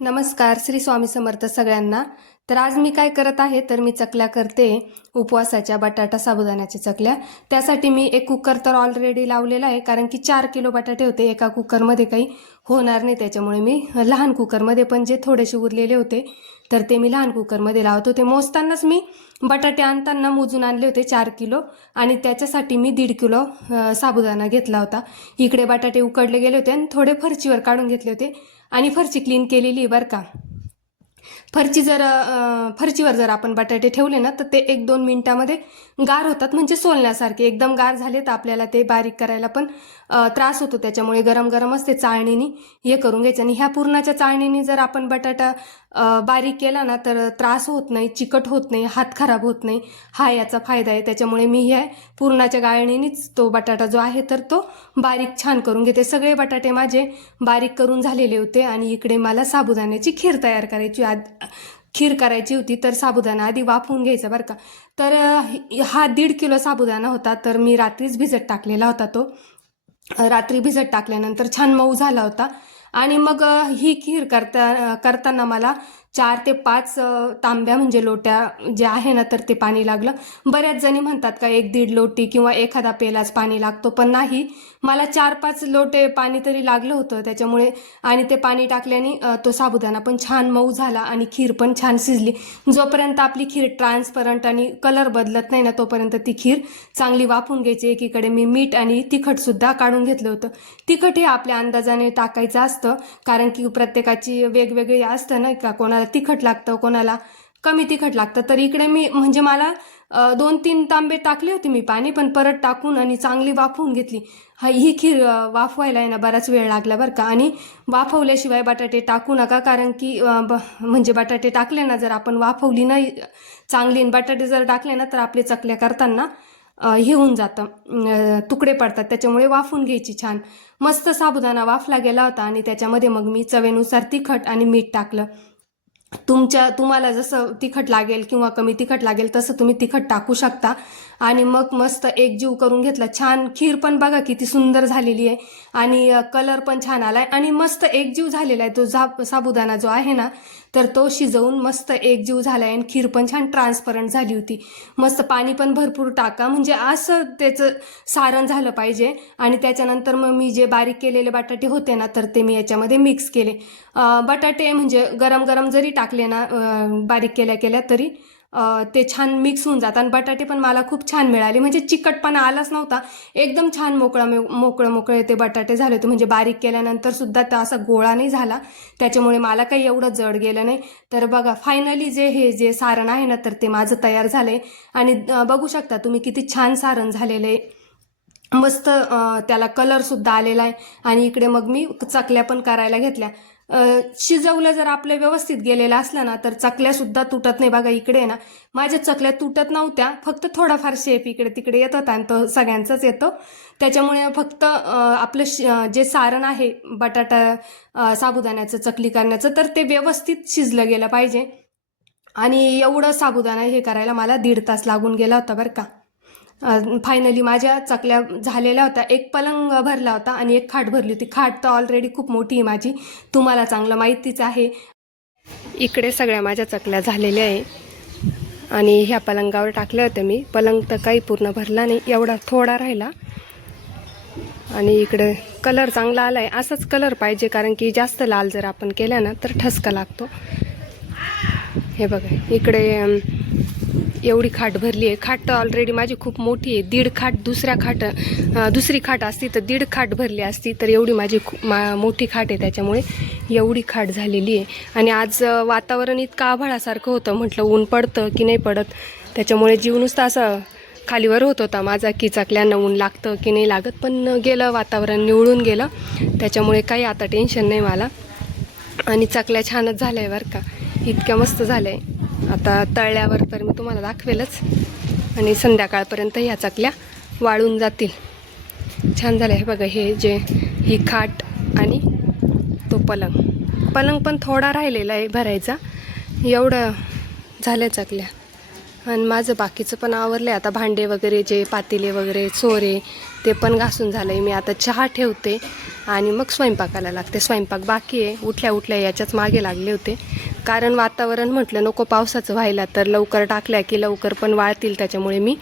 नमस्कार, श्री स्वामी समर्थ सगळ्यांना। तर आज मी काय करत आहे तर मी चकल्या करते, उपवासाच्या बटाटा साबुदाण्याच्या चकल्या। त्यासाठी मी एक कुकर तर ऑलरेडी लावलेला आहे, कारण की 4 किलो बटाटे होते। एका कुकरमध्ये काही होणार नाही, त्याच्यामुळे मी लहान कुकरमध्ये पण जे थोडेसे उरलेले होते तर ते मी लहान कुकरमध्ये लावत होते। मोजतानाच मी बटाटे आणताना मोजून आणले होते 4 किलो, आणि त्याच्यासाठी मी 1.5 किलो साबुदाणा घेतला होता। इकडे बटाटे उकडले गेले होते आणि थोडे फरचीवर काढून घेतले होते, आणि फरची क्लीन केलेली बरं का। फरचीवर जर आपण बटाटे ठेवले ना तर ते 1-2 मिनिटामध्ये गार होतात, म्हणजे सोलण्यासारखे। एकदम गार झाले तर आपल्याला ते बारीक करायला पण त्रास होतो, त्याच्यामुळे गरम गरमच ते चाळणीने हे करून घ्यायचं। आणि ह्या पुरणाच्या चाळणीने जर आपण बटाटा बारीक केला ना तर त्रास होत नाही, चिकट होत नाही, हात खराब होत नाही, हा याचा फायदा आहे। त्याच्यामुळे मी ह्या पुरणाच्या गाळणीनेच तो बटाटा जो आहे तर तो बारीक छान करून घेते। सगळे बटाटे माझे बारीक करून झालेले होते, आणि इकडे मला साबुदाण्याची खीर तयार करायची होती। तर साबुदाणा आधी वाफवून घ्यायचा बरं का। तर हा 1.5 किलो साबुदाणा होता, तर मी रात्रीच भिजत टाकलेला होता। तो रात्री भिजत टाकल्यानंतर छान मऊ झाला होता। आणि मग ही खीर करताना मला 4 ते 5 तांब्या म्हणजे लोट्या जे आहे ना तर ते पाणी लागलं। बऱ्याच जणी म्हणतात का 1-1.5 लोटी किंवा एखादा पेलाच पाणी लागतो, पण नाही, मला 4-5 लोटे पाणी तरी लागलं होतं त्याच्यामुळे। आणि ते पाणी टाकल्याने तो साबुदाणा पण छान मऊ झाला आणि खीर पण छान शिजली। जोपर्यंत आपली खीर ट्रान्सपरंट आणि कलर बदलत नाही ना तोपर्यंत ती खीर चांगली वाफवून घ्यायची। एकीकडे मी मीठ आणि तिखट सुद्धा काढून घेतलं होतं। तिखट हे आपल्या अंदाजाने टाकायचं असतं, कारण की प्रत्येकाची वेगवेगळी असतं ना, का कोणाला तिखट लागतं, कोणाला कमी तिखट लागतं। तर इकडे मी म्हणजे मला 2-3 तांबे टाकले होते मी पाणी, पण परत टाकून आणि चांगली वाफवून घेतली। ही खीर वाफवायला आहे ना बराच वेळ लागला बरं का। आणि वाफवल्याशिवाय बटाटे टाकू नका, कारण की म्हणजे बटाटे टाकले ना जर आपण वाफवली नाही चांगली, बटाटे जर टाकले ना तर आपले चकल्या करताना हे होऊन जातं, तुकडे पडतात। त्याच्यामुळे वाफवून घ्यायची छान। मस्त साबुदाणा वाफला गेला होता, आणि त्याच्यामध्ये मग मी चवीनुसार तिखट आणि मीठ टाकलं। तुम्हाला जसं तिखट लागेल किंवा कमी तिखट लागेल तसं तुम्ही तिखट टाकू शकता। आणि मग मस्त एकजीव करून घेतला छान। खीर पण बघा किती सुंदर झालेली आहे, आणि कलर पण छान आलाय, आणि मस्त एकजीव झालेला आहे। तो साबुदाणा जो आहे ना तर तो शिजवून मस्त एकजीव झालाय, आणि खीर पण छान ट्रान्सपरंट झाली होती। मस्त पाणी पण भरपूर टाका, म्हणजे असं त्याचं सारण झालं पाहिजे। आणि त्याच्यानंतर मग मी जे बारीक केलेले बटाटे होते ना तर ते मी याच्यामध्ये मिक्स केले। बटाटे म्हणजे गरम गरम जरी टाकले ना बारीक केल्या तरी ते छान मिक्स होऊन जातात। आणि बटाटे पण मला खूप छान मिळाले, म्हणजे चिकटपणा आलाच नव्हता, एकदम छान मोकळे ते बटाटे झाले होते। म्हणजे बारीक केल्यानंतर सुद्धा तो असा गोळा नाही झाला, त्याच्यामुळे मला काही एवढं जड गेलं नाही। तर बघा फायनली जे सारण आहे ना तर ते माझं तयार झालंय, आणि बघू शकता तुम्ही किती छान सारण झालेलं आहे। मस्त त्याला कलर सुद्धा आलेला आहे। आणि इकडे मग मी चकल्या पण करायला घेतल्या। शिजवलं जर आपलं व्यवस्थित गेलेलं असलं ना तर चकल्या सुद्धा तुटत नाही। बघा इकडे ना माझ्या चकल्या तुटत नव्हत्या, फक्त थोडाफार शेप इकडे तिकडे येत होता, आणि तो सगळ्यांचाच येतो। त्याच्यामुळे फक्त आपलं जे सारण आहे बटाटा साबुदाण्याचं चकली करण्याचं तर ते व्यवस्थित शिजलं गेलं पाहिजे। आणि एवढं साबुदाणा हे करायला मला 1.5 तास लागून गेला होता बरं का। फायनली माझ्या चकल्या झालेल्या होत्या। एक पलंग भरला होता आणि एक खाट भरली होती। खाट तर ऑलरेडी खूप मोठी आहे माझी, तुम्हाला चांगलं माहितीच आहे। इकडे सगळ्या माझ्या चकल्या झालेल्या आहे, आणि ह्या पलंगावर टाकल्या होत्या मी। पलंग तर काही पूर्ण भरला नाही, एवढा थोडा राहिला। आणि इकडे कलर चांगला आलाय, असाच कलर पाहिजे, कारण की जास्त लाल जर आपण केला ना तर ठसका लागतो। हे बघा इकडे एवढी खाट भरली आहे। खाट तर ऑलरेडी माझी खूप मोठी आहे, 1.5 खाट दुसरी खाट असती तर 1.5 खाट भरली असती, तर एवढी माझी मोठी खाट आहे, त्याच्यामुळे एवढी खाट झालेली आहे। आणि आज वातावरण इतकं आभाळासारखं होतं, म्हटलं ऊन पडतं की नाही पडत, त्याच्यामुळे जीव नुसता असं खालीवर होत होता माझा की चकल्यांना ऊन लागतं की नाही लागत, पण गेलं वातावरण, निवळून गेलं, त्याच्यामुळे काही आता टेन्शन नाही मला। आणि चकल्या छानच झाल्या आहे बरं का, इतक्या मस्त झाल्या आहे। आता तळल्यावर तर मी तुम्हाला दाखवेलच, आणि संध्याकाळपर्यंत ह्या चकल्या वाळून जातील। छान झाल्या आहे बघा। हे जे ही खाट आणि तो पलंग पण थोडा राहिलेला आहे भरायचा. एवढं झाल्या चकल्या. आणि माझं बाकीचं पण आवरलं आहे. आता भांडे वगैरे जे पातेले वगैरे चोरे ते पण घासून झालं आहे. मी आता चहा ठेवते आणि मग स्वयंपाकाला लागते. स्वयंपाक बाकी आहे. उठल्या याच्याच मागे लागले होते, कारण वातावरण म्हटलं नको पावसाचं व्हायला, तर लवकर टाकल्या की लवकर पण वाळतील. त्याच्यामुळे मी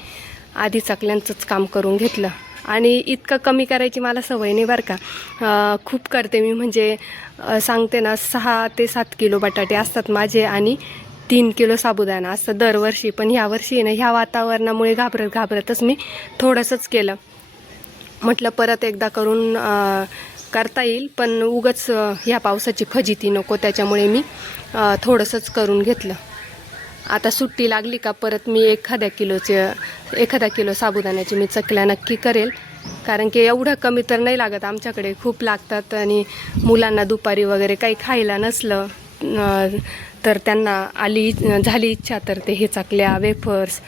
आधी चकल्यांचंच काम करून घेतलं. आणि इतकं कमी करायची मला सवय नाही बरं का. खूप करते मी, म्हणजे सांगते ना 6 ते 7 किलो बटाटे असतात माझे आणि 3 किलो साबुदाणा असतं दरवर्षी. पण ह्या वर्षी ना ह्या वातावरणामुळे घाबरतच मी थोडंसंच केलं. म्हटलं परत एकदा करून करता येईल, पण उगाच ह्या पावसाची फजिती नको, त्याच्यामुळे मी थोडंसंच करून घेतलं. आता सुट्टी लागली का परत मी एखाद्या किलो साबुदाण्याची मी चकल्या नक्की करेल, कारण की एवढं कमी तर नाही लागत आमच्याकडे, खूप लागतात. आणि मुलांना दुपारी वगैरे काही खायला नसलं तर त्यांना झाली इच्छा तर ते हे चकल्या, वेफर्स,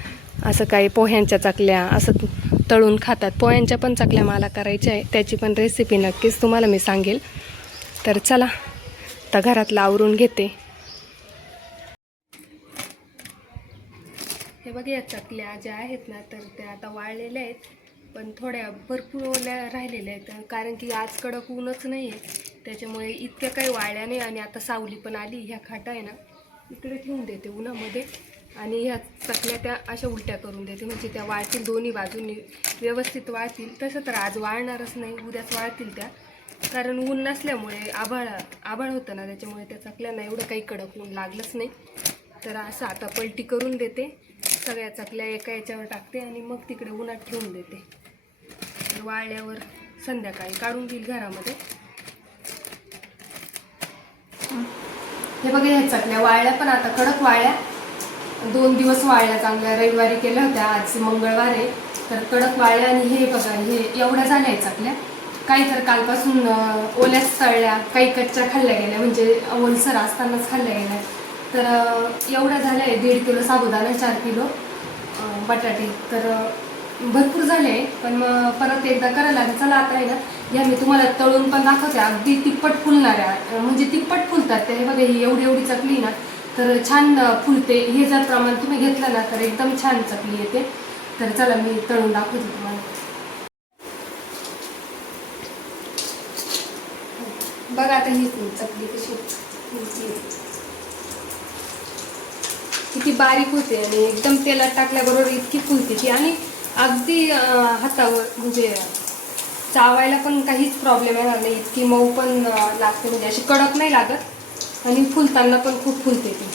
असं काही पोह्यांच्या चकल्या असं तळून खातात. पोह्यांच्या पण चकल्या मला करायच्या आहे, त्याची पण रेसिपी नक्कीच तुम्हाला मी सांगेल. तर चला आता घरातलं आवरून घेते. हे बघा, या चकल्या ज्या आहेत ना तर त्या आता वाळलेल्या आहेत, पण थोड्या भरपूर ओल्या राहिलेल्या आहेत, कारण की आज कडक ऊनच नाही आहे, त्याच्यामुळे इतक्या काही वाळल्या नाही. आणि आता सावली पण आली. ह्या खाटा आहे ना इकडे ठेवून देते उन्हामध्ये, आणि ह्या चकल्या त्या अशा उलट्या करून देते, म्हणजे त्या वाळतील, दोन्ही बाजूंनी व्यवस्थित वाळतील. तसं तर आज वाळणारच नाही, उद्याच वाळतील त्या, कारण ऊन नसल्यामुळे आभाळ होतं ना, त्याच्यामुळे त्या चकल्यांना एवढं काही कडक ऊन लागलंच नाही. तर असं आता पलटी करून देते, सगळ्या चकल्या एका याच्यावर टाकते आणि मग तिकडे उन्हात ठेवून देते. तर वाळल्यावर संध्याकाळी काढून घेईल घरामध्ये. हे बघा, ह्या चकल्या वाळल्या, पण आता कडक वाळल्या. 2 दिवस वाळल्या चांगल्या, रविवारी केल्या होत्या, आज मंगळवार आहे, तर कडक वाळल्या. आणि हे बघा, हे एवढ्या झाल्या आहेत चकल्या. काही तर कालपासून ओल्याच तळल्या, काही कच्च्या खाल्ल्या गेल्या, म्हणजे ओलसर असतानाच खाल्ल्या गेल्या. तर एवढ्या झाल्या आहे. 1.5 किलो साबुदाणा, 4 किलो बटाटे, तर भरपूर झाले आहे. पण मग परत एकदा करायला लागेल. चला आता आहे ना, या मी तुम्हाला तळून पण दाखवते. अगदी तिप्पट फुलणाऱ्या, म्हणजे तिप्पट फुलतात ते. हे बघा, ही एवढी चकली ना तर छान फुलते. हे जर प्रमाण तुम्ही घेतलं ना तर एकदम छान चकली येते. तर चला मी तळून दाखवते तुम्हाला. बघा आता ही चकली कशी किती बारीक होते आणि एकदम तेलात टाकल्याबरोबर इतकी फुलते ती. आणि अगदी हातावर म्हणजे चावायला पण काहीच प्रॉब्लेम येणार नाही, इतकी मऊ पण लागते, म्हणजे अशी कडक नाही लागत. आणि फुलताना पण खूप फुलते ती.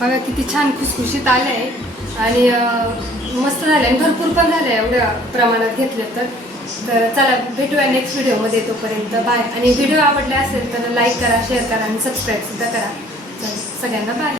बघा किती छान खुसखुशीत आले आहे आणि मस्त झाले आणि भरपूर पण झाले एवढ्या प्रमाणात घेतले तर. तर चला भेटूया नेक्स्ट व्हिडिओमध्ये, तोपर्यंत बाय. आणि व्हिडिओ आवडला असेल तर लाईक करा, शेअर करा आणि सबस्क्राईब सुद्धा करा. सगळ्यांना बाय.